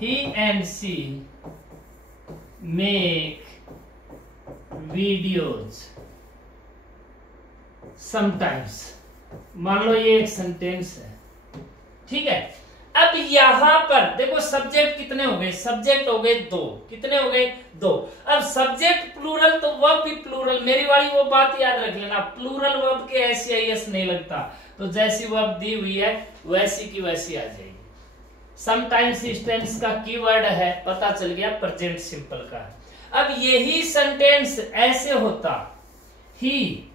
he and she make videos sometimes। मान लो ये एक सेंटेंस है, ठीक है। अब यहां पर देखो सब्जेक्ट कितने हो गए, सब्जेक्ट हो गए 2, कितने हो गए 2। अब सब्जेक्ट प्लूरल तो वर्ब भी प्लूरल, मेरी वाली वो बात याद रख लेना, प्लूरल वर्ब के एस नहीं लगता, तो जैसी वर्ब दी हुई है वैसी की वैसी आ जाएगी। समटाइम्स इस टेंस का कीवर्ड है, पता चल गया प्रेजेंट सिंपल का है। अब यही सेंटेंस ऐसे होता, ही,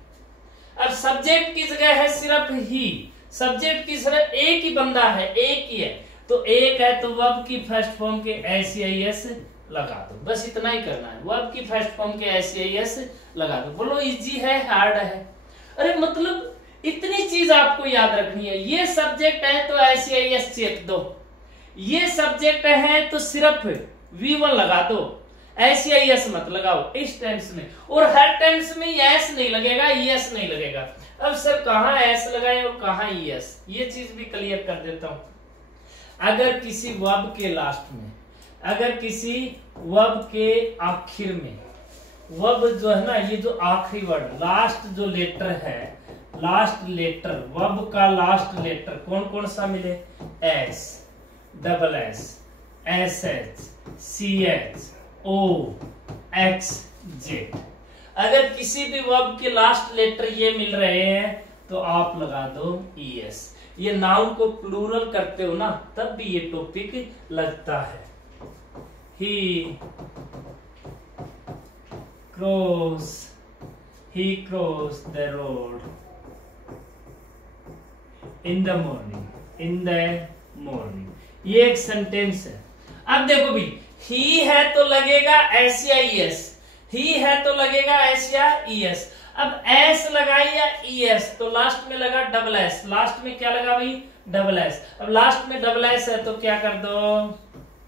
अब सब्जेक्ट की जगह है सिर्फ ही, सब्जेक्ट की सिर्फ एक ही बंदा है, एक ही है, तो एक है तो वर्ब की फर्स्ट फॉर्म के एस लगा दो, बस इतना ही करना है, वर्ब की फर्स्ट फॉर्म के एस लगा दो। बोलो इजी है हार्ड है? अरे मतलब इतनी चीज आपको याद रखनी है। ये सब्जेक्ट है तो एस चेक दो, ये सब्जेक्ट है तो सिर्फ V1 लगा दो, एस मत लगाओ इस टेंस में। और हर टेंस में एस नहीं लगेगा, ईएस नहीं लगेगा। अब सर कहाँ एस लगाए और कहाँ ईएस, ये चीज भी क्लियर कर देता हूं। अगर किसी वर्ब के लास्ट में, अगर किसी वर्ब के आखिर में, वर्ब जो है ना, ये जो आखिरी वर्ड, लास्ट जो लेटर है, लास्ट लेटर, वर्ब का लास्ट लेटर कौन कौन सा मिले, S, double S, S H, C H, O, X, Z, अगर किसी भी वर्ब के लास्ट लेटर ये मिल रहे हैं तो आप लगा दो ईएस। ये नाउन को प्लूरल करते हो ना, तब भी ये टॉपिक लगता है। He cross the road in the morning, ये एक सेंटेंस है। अब देखो भी, ही है तो लगेगा एस या ईएस, ही है तो लगेगा एस या ईएस। अब एस लगाई या ईएस तो लास्ट में लगा डबल एस, लास्ट में क्या लगा भाई, डबल एस। अब लास्ट में डबल एस है तो क्या कर दो,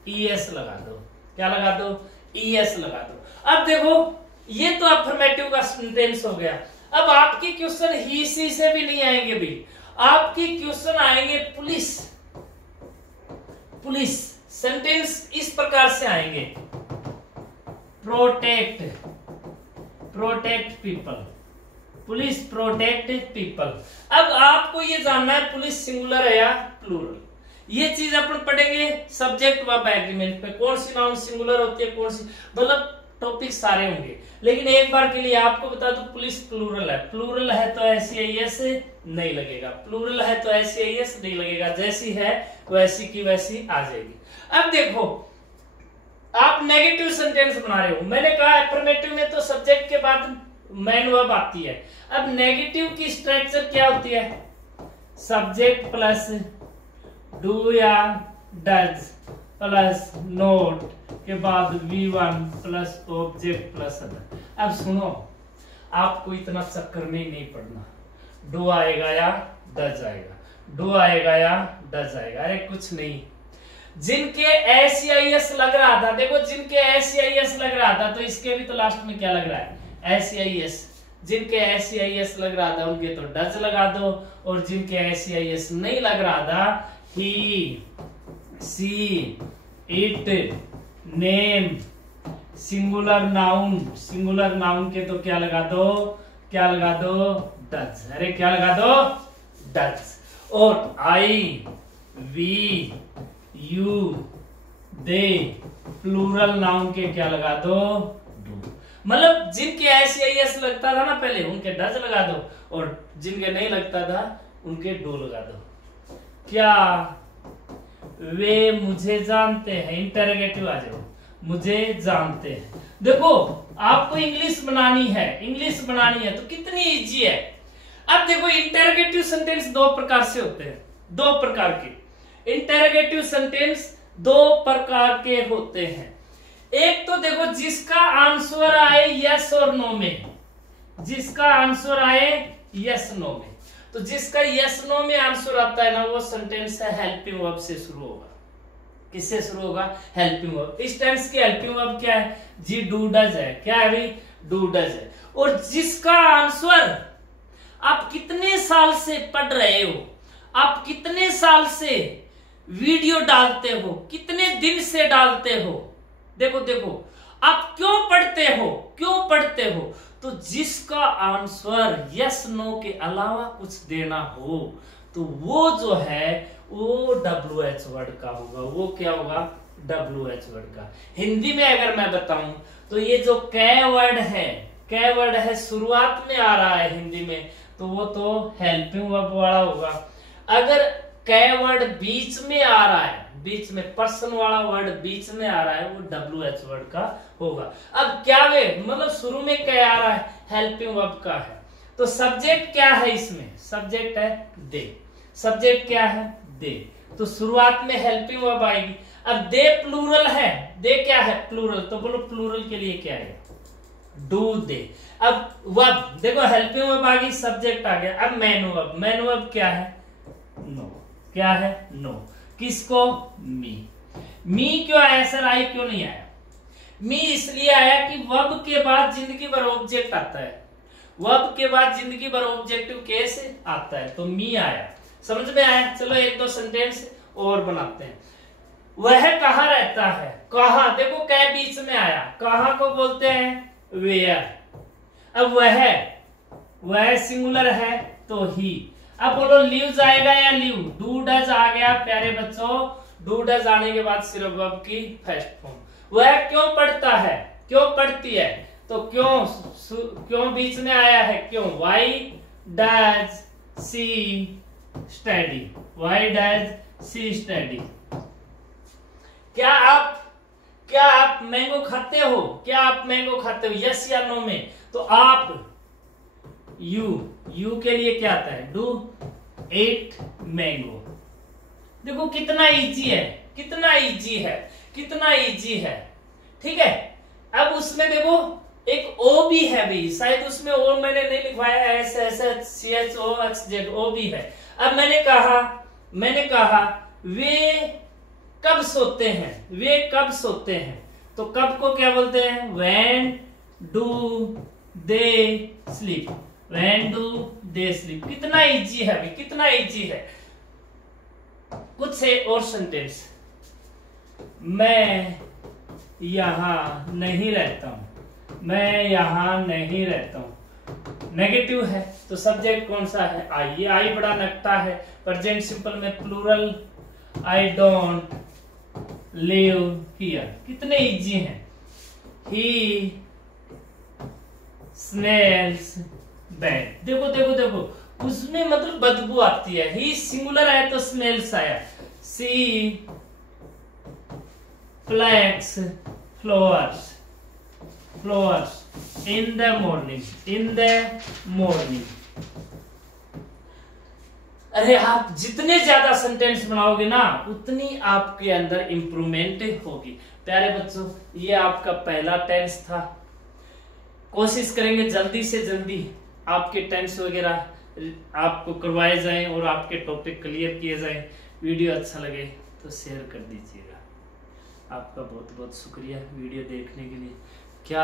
ईएस लगा दो, क्या लगा दो, ईएस लगा दो। अब देखो ये तो अफर्मेटिव का सेंटेंस हो गया। अब आपके क्वेश्चन ही सी से भी नहीं आएंगे भी, आपके क्वेश्चन आएंगे पुलिस, पुलिस सेंटेंस इस प्रकार से आएंगे, protect people, police protect people. अब आपको ये जानना है पुलिस सिंगुलर है या प्लूरल, ये चीज अपन पढ़ेंगे सब्जेक्ट वर्ब एग्रीमेंट में, कौन सी नाउन सिंगुलर होती है, कौन सी, मतलब टॉपिक सारे होंगे। लेकिन एक बार के लिए आपको बता दूं, पुलिस प्लूरल है, प्लूरल है तो एस नहीं लगेगा, प्लूरल है तो एस नहीं लगेगा, जैसी है वैसी की वैसी आ जाएगी। अब देखो आप नेगेटिव सेंटेंस बना रहे हो, मैंने कहा अफर्मेटिव में तो सब्जेक्ट के बाद मेन वर्ब आती है। अब नेगेटिव की स्ट्रक्चर क्या होती है, सब्जेक्ट प्लस डू या डज प्लस नोट के बाद V1 plus object plus other. अब सुनो, आपको इतना चक्कर में ही नहीं पड़ना, डू आएगा या डज आएगा, डू आएगा या डज आएगा। अरे कुछ नहीं, जिनके एस या एस लग रहा था, देखो जिनके एस या एस लग रहा था तो इसके भी तो लास्ट में क्या लग रहा है, एस या एस। जिनके एस या एस लग रहा था उनके तो डज लगा दो, और जिनके एस या एस नहीं लग रहा था, ही, सी, इट, नेम, सिंगुलर नाउन के तो क्या लगा दो, क्या लगा दो, डज। अरे क्या लगा दो, डज। और I, we, you, they, plural noun के क्या लगा दो, डू। मतलब जिनके एस या एस लगता था ना पहले, उनके डज लगा दो, और जिनके नहीं लगता था उनके डू लगा दो। क्या वे मुझे जानते हैं, इंटरोगेटिव आ जाओ, मुझे जानते हैं। देखो आपको इंग्लिश बनानी है तो कितनी इजी है। अब देखो इंटरोगेटिव सेंटेंस दो प्रकार से होते हैं, दो प्रकार के इंटरोगेटिव सेंटेंस दो प्रकार के होते हैं। एक तो देखो जिसका आंसर आए यस और नो में, जिसका आंसर आए यस नो में, तो जिसका यस नो में आंसर आता है ना, वो सेंटेंस है हेल्पिंग वर्ब से शुरू होगा। किससे शुरू होगा, हेल्पिंग वर्ब। इस टेंस की हेल्पिंग वर्ब क्या है जी, डू डज है। क्या है भाई, डू डज है। और जिसका आंसर आप कितने साल से पढ़ रहे हो, आप कितने साल से वीडियो डालते हो, कितने दिन से डालते हो, देखो देखो आप क्यों पढ़ते हो, क्यों पढ़ते हो, तो जिसका आंसर यस नो के अलावा कुछ देना हो तो वो जो है वो WH वर्ड का होगा। वो क्या होगा, WH वर्ड का। हिंदी में अगर मैं बताऊं तो ये जो कै वर्ड है शुरुआत में आ रहा है हिंदी में, तो वो तो हेल्पिंग वर्ब वाला होगा। अगर कै वर्ड बीच में आ रहा है, बीच में पर्सन वाला वर्ड बीच में आ रहा है, वो WH वर्ड का होगा। अब क्या वे मतलब शुरू में क्या आ रहा है, हेल्पिंग वर्ब का है। तो सब्जेक्ट क्या है इसमें, सब्जेक्ट है दे। सब्जेक्ट क्या है, दे, तो शुरुआत में हेल्पिंग वर्ब आएगी। अब दे प्लूरल है, दे क्या है, प्लूरल, तो बोलो प्लूरल के लिए क्या है, डू दे। अब वर्ब देखो हेल्पिंग वर्ब आ गई, सब्जेक्ट आ गया। अब मैन वर्ब, मैन वर्ब क्या है, नो। क्या है, नो। किसको, मी क्यों आया सर, आई क्यों नहीं आया? मी इसलिए आया कि वर्ब के बाद जिंदगी भर ऑब्जेक्ट आता है, वर्ब के बाद जिंदगी भर ऑब्जेक्टिव केस आता है, तो मी आया। समझ में आया? चलो एक दो सेंटेंस और बनाते हैं। वह कहाँ रहता है, कहाँ, देखो कै बीच में आया, कहाँ को बोलते हैं वेयर। अब वह सिंगुलर है तो ही। अब बोलो लिव्स आएगा या लिव, डू डज आ गया प्यारे बच्चों। डू डज आने के बाद सिर्फ वर्ब की फर्स्ट फॉर्म। वह क्यों पढ़ता है, क्यों पढ़ती है, तो क्यों बीच में आया है, क्यों। Why does she study, why does she study. क्या आप मैंगो खाते हो, क्या आप मैंगो खाते हो, यस या नो में, तो आप यू के लिए क्या आता है, डू एट मैंगो। देखो कितना इजी है, कितना इजी है, कितना इजी है, ठीक है। अब उसमें देखो एक ओ भी है भी, शायद उसमें ओ मैंने नहीं लिखवाया, S S H C H O H Z, O भी है। अब मैंने कहा वे कब सोते हैं, वे कब सोते हैं, तो कब को क्या बोलते हैं, when do they sleep, when do they sleep. कितना इजी है भाई, कितना इजी है। कुछ से और सेंटेंस, मैं यहां नहीं रहता हूं, मैं यहां नहीं रहता हूं, नेगेटिव है तो सब्जेक्ट कौन सा है, आई। ये आई बड़ा नकटा है। प्रेजेंट सिंपल में plural, I don't live here. कितने इजी हैं। ही स्मेल्स बैड, देखो देखो देखो उसमें मतलब बदबू आती है। ही सिंगुलर है तो स्मेल्स आया। She flax flowers, flowers in the morning, in the morning. अरे आप जितने ज्यादा सेंटेंस बनाओगे ना उतनी आपके अंदर इंप्रूवमेंट होगी। प्यारे बच्चों ये आपका पहला टेंस था। कोशिश करेंगे जल्दी से जल्दी आपके टेंस वगैरह आपको करवाए जाएं और आपके टॉपिक क्लियर किए जाएं। वीडियो अच्छा लगे तो शेयर कर दीजिएगा। आपका बहुत बहुत शुक्रिया वीडियो देखने के लिए। क्या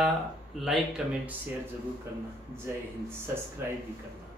लाइक कमेंट शेयर जरूर करना। जय हिंद। सब्सक्राइब भी करना।